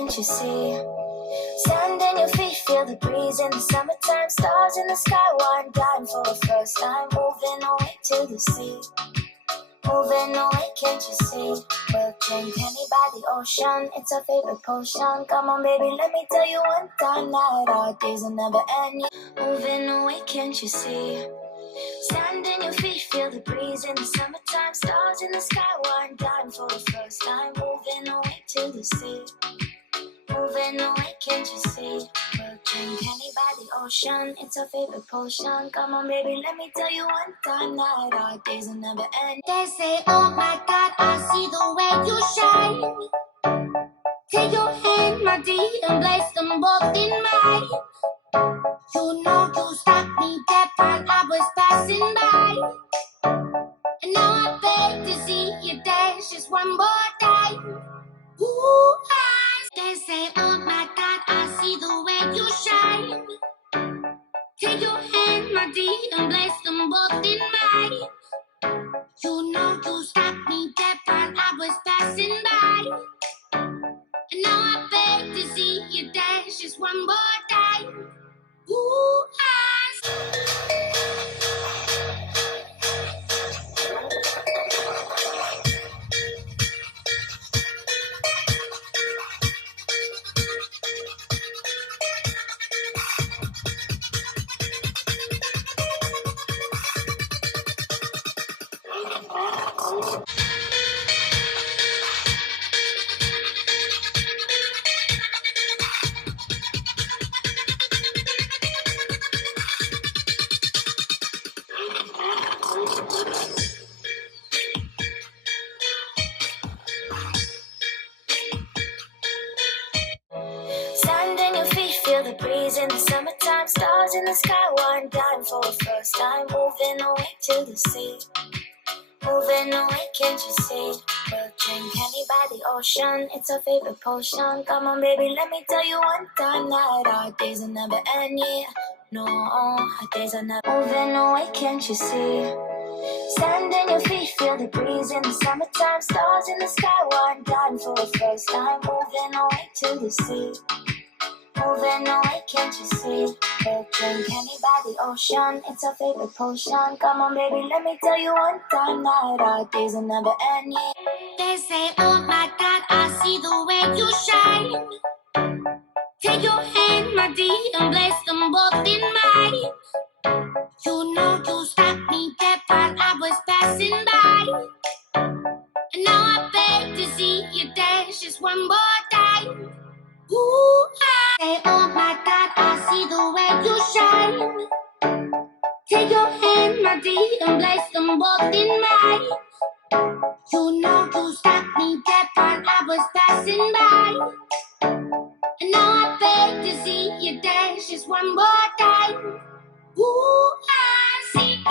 can't you see? Sand in your feet, feel the breeze in the summertime. Stars in the sky, one dying for the first time. Moving away to the sea. Moving away, can't you see? We'll drink honey by the ocean. It's our favorite potion. Come on, baby, let me tell you one time that our days will never end. Moving away, can't you see? Sand in your feet, feel the breeze in the summertime. Stars in the sky, one dying for the first time. Moving away to the sea. Moving away, can't you see? We'll drink honey by the ocean. It's our favorite potion. Come on, baby, let me tell you one time that our days will never end. They say, oh my God, I see the way you shine. Take your hand, my dear, and place them both in mine. You know you stopped me dead while I was passing by. And now I beg to see you dance just one more time. Ooh, they say, oh my God, I see the way you shine. Take your hand, my dear, and place them both in mine. You know you stopped me dead while I was passing by. And now I beg to see you dance just one more time. Ooh, Sand in your feet, feel the breeze in the summertime. Stars in the sky, one dying for the first time. Moving away to the sea. Moving away, can't you see? We'll drink honey by the ocean. It's our favorite potion. Come on, baby, let me tell you one time that our days will never end. Yeah, no, our days are never. Moving away, can't you see? Sand in your feet, feel the breeze in the summertime. Stars in the sky, one dying for the first time. Moving away to the sea. Moving away, can't you see? We'll drink honey by the ocean. It's our favorite potion. Come on, baby, let me tell you one time that our days will never end. Yeah. they say, oh my God, I see the way you shine. Take your hand, my dear, and place them both in mine. You know you stopped me dead while I was passing by. And now I beg to see you dance just one more time. Ooh, say, oh my God, I see the way you shine. Take your hand, my dear, and place them both in mine. You know you stopped me dead while I was passing by. And now I beg to see you dance just one more time. Ooh, I see.